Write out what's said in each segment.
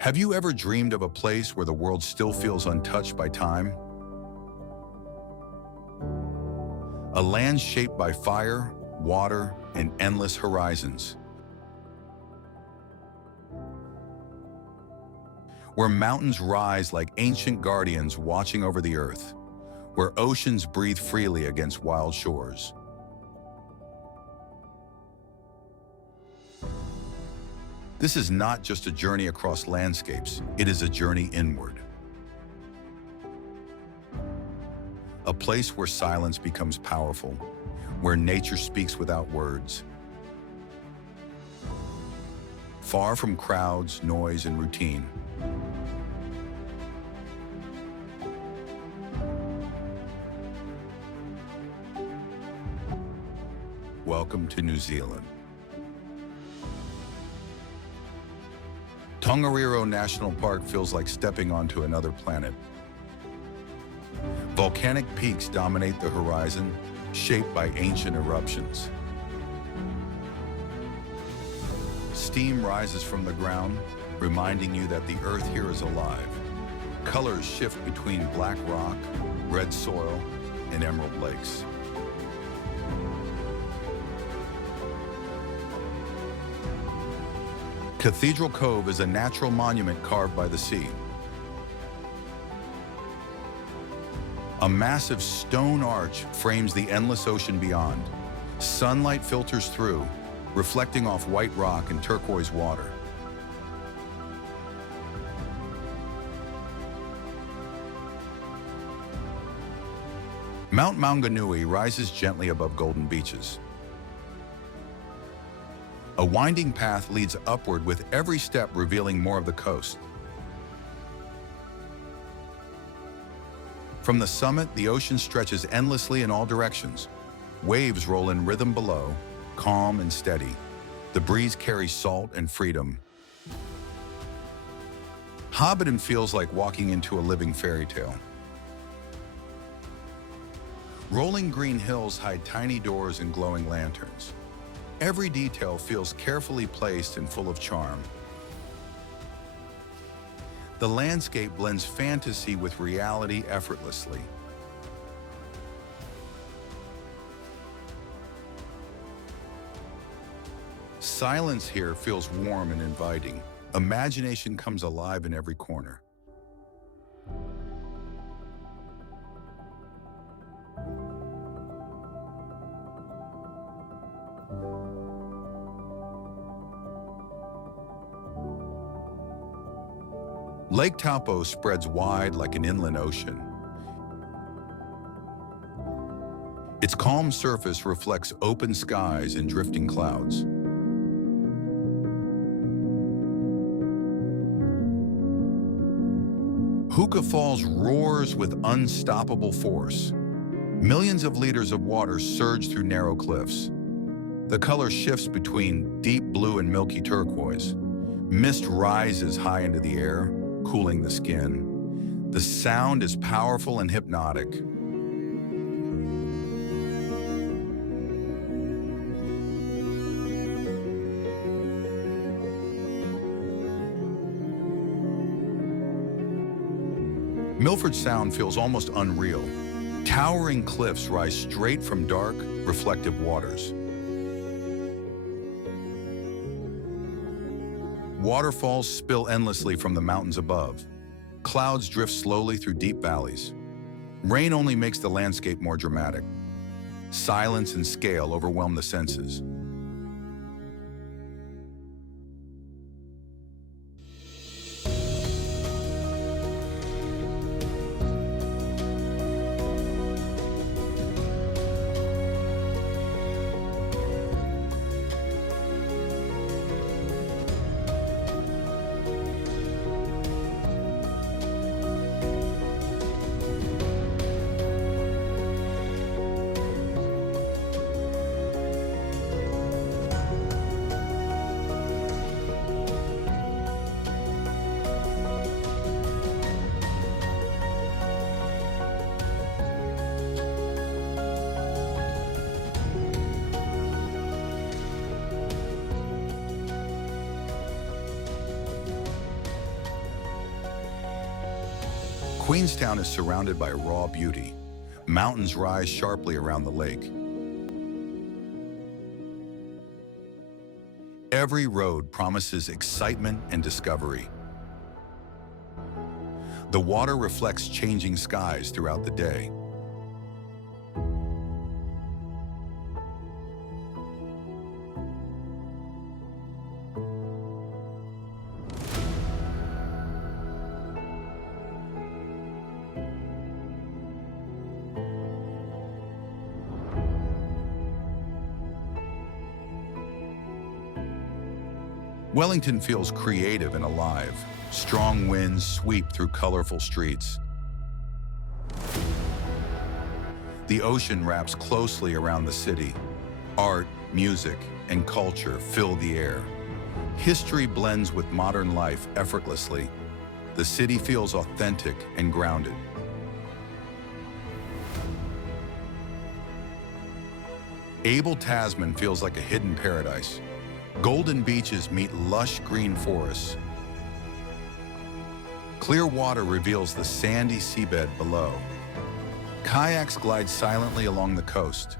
Have you ever dreamed of a place where the world still feels untouched by time? A land shaped by fire, water, and endless horizons. Where mountains rise like ancient guardians watching over the earth. Where oceans breathe freely against wild shores. This is not just a journey across landscapes, it is a journey inward. A place where silence becomes powerful, where nature speaks without words. Far from crowds, noise, and routine. Welcome to New Zealand. Tongariro National Park feels like stepping onto another planet. Volcanic peaks dominate the horizon, shaped by ancient eruptions. Steam rises from the ground, reminding you that the earth here is alive. Colors shift between black rock, red soil, and emerald lakes. Cathedral Cove is a natural monument carved by the sea. A massive stone arch frames the endless ocean beyond. Sunlight filters through, reflecting off white rock and turquoise water. Mount Maunganui rises gently above golden beaches. A winding path leads upward with every step revealing more of the coast. From the summit, the ocean stretches endlessly in all directions. Waves roll in rhythm below, calm and steady. The breeze carries salt and freedom. Hobbiton feels like walking into a living fairy tale. Rolling green hills hide tiny doors and glowing lanterns. Every detail feels carefully placed and full of charm. The landscape blends fantasy with reality effortlessly. Silence here feels warm and inviting. Imagination comes alive in every corner. Lake Taupo spreads wide like an inland ocean. Its calm surface reflects open skies and drifting clouds. Huka Falls roars with unstoppable force. Millions of liters of water surge through narrow cliffs. The color shifts between deep blue and milky turquoise. Mist rises high into the air, cooling the skin. The sound is powerful and hypnotic. Milford Sound feels almost unreal. Towering cliffs rise straight from dark, reflective waters. Waterfalls spill endlessly from the mountains above. Clouds drift slowly through deep valleys. Rain only makes the landscape more dramatic. Silence and scale overwhelm the senses. Queenstown is surrounded by raw beauty. Mountains rise sharply around the lake. Every road promises excitement and discovery. The water reflects changing skies throughout the day. Wellington feels creative and alive. Strong winds sweep through colorful streets. The ocean wraps closely around the city. Art, music, and culture fill the air. History blends with modern life effortlessly. The city feels authentic and grounded. Abel Tasman feels like a hidden paradise. Golden beaches meet lush green forests. Clear water reveals the sandy seabed below. Kayaks glide silently along the coast.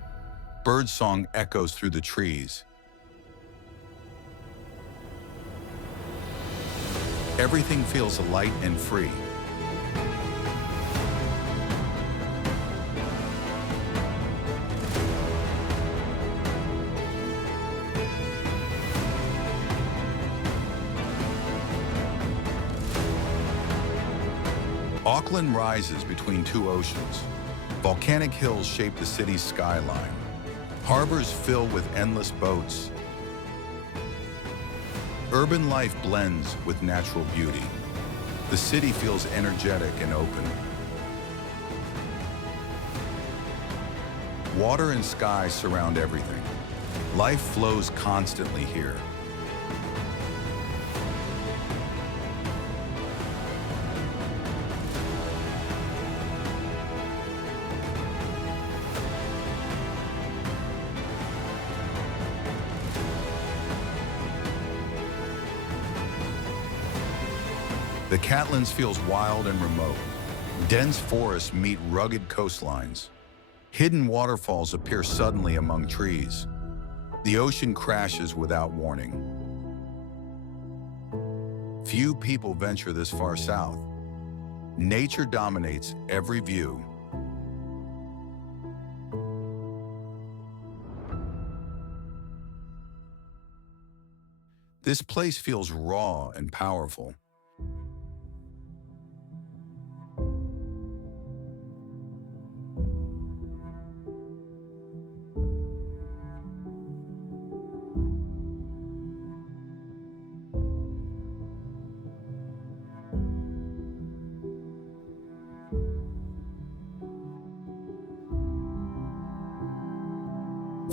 Birdsong echoes through the trees. Everything feels light and free. Auckland rises between two oceans. Volcanic hills shape the city's skyline. Harbors fill with endless boats. Urban life blends with natural beauty. The city feels energetic and open. Water and sky surround everything. Life flows constantly here. The Catlins feels wild and remote. Dense forests meet rugged coastlines. Hidden waterfalls appear suddenly among trees. The ocean crashes without warning. Few people venture this far south. Nature dominates every view. This place feels raw and powerful.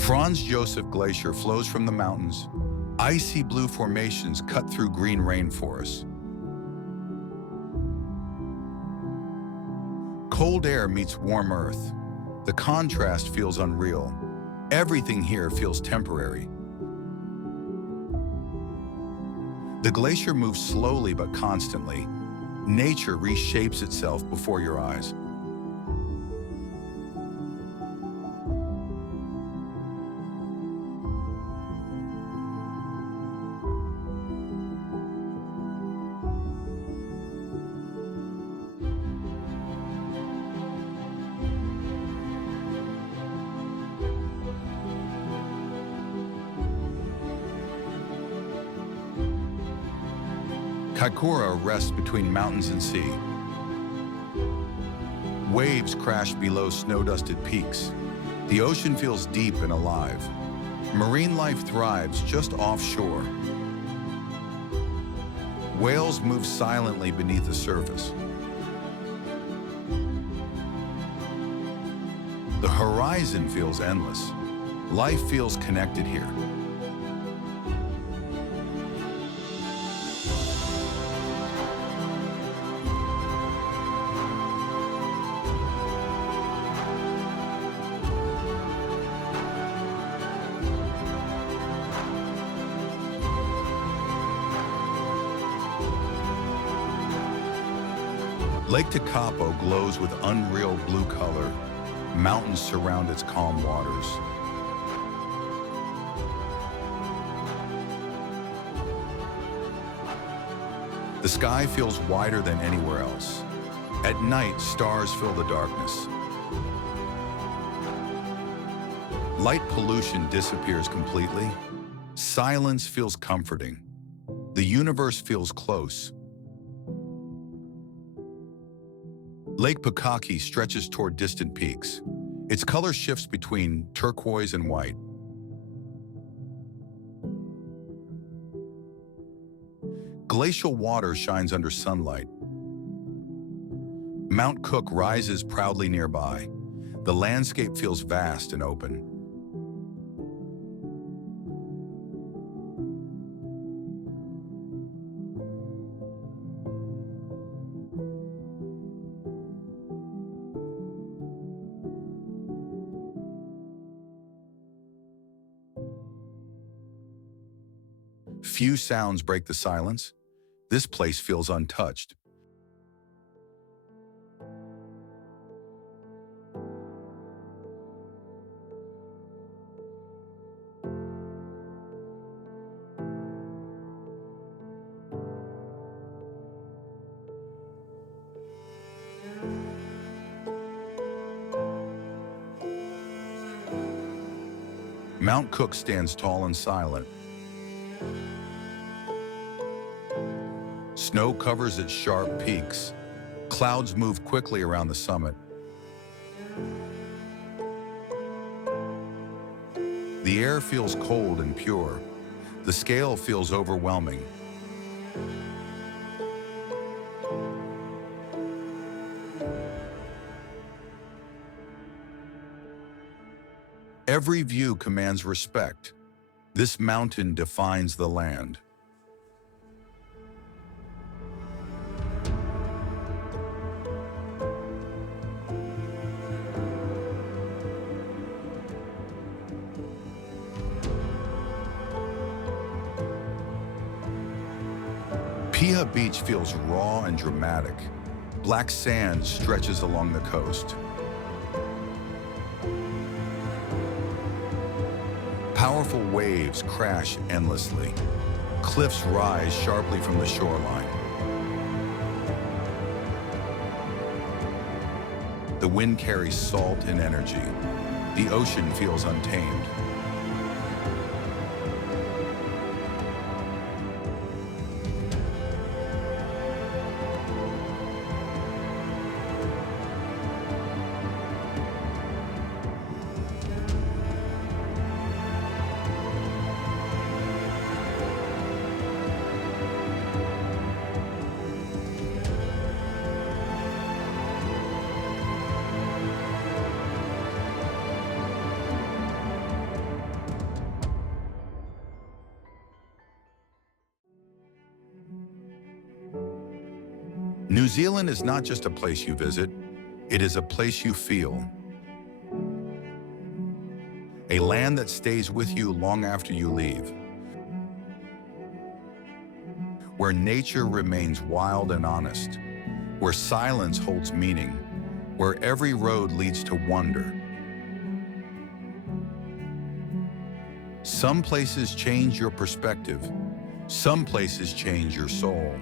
Franz Josef Glacier flows from the mountains. Icy blue formations cut through green rainforests. Cold air meets warm earth. The contrast feels unreal. Everything here feels temporary. The glacier moves slowly but constantly. Nature reshapes itself before your eyes. Kaikoura rests between mountains and sea. Waves crash below snow-dusted peaks. The ocean feels deep and alive. Marine life thrives just offshore. Whales move silently beneath the surface. The horizon feels endless. Life feels connected here. Lake Tekapo glows with unreal blue color. Mountains surround its calm waters. The sky feels wider than anywhere else. At night, stars fill the darkness. Light pollution disappears completely. Silence feels comforting. The universe feels close. Lake Pukaki stretches toward distant peaks. Its color shifts between turquoise and white. Glacial water shines under sunlight. Mount Cook rises proudly nearby. The landscape feels vast and open. Few sounds break the silence. This place feels untouched. Mount Cook stands tall and silent. Snow covers its sharp peaks. Clouds move quickly around the summit. The air feels cold and pure. The scale feels overwhelming. Every view commands respect. This mountain defines the land. Piha Beach feels raw and dramatic. Black sand stretches along the coast. Powerful waves crash endlessly. Cliffs rise sharply from the shoreline. The wind carries salt and energy. The ocean feels untamed. New Zealand is not just a place you visit, it is a place you feel. A land that stays with you long after you leave. Where nature remains wild and honest. Where silence holds meaning. Where every road leads to wonder. Some places change your perspective. Some places change your soul.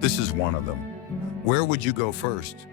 This is one of them. Where would you go first?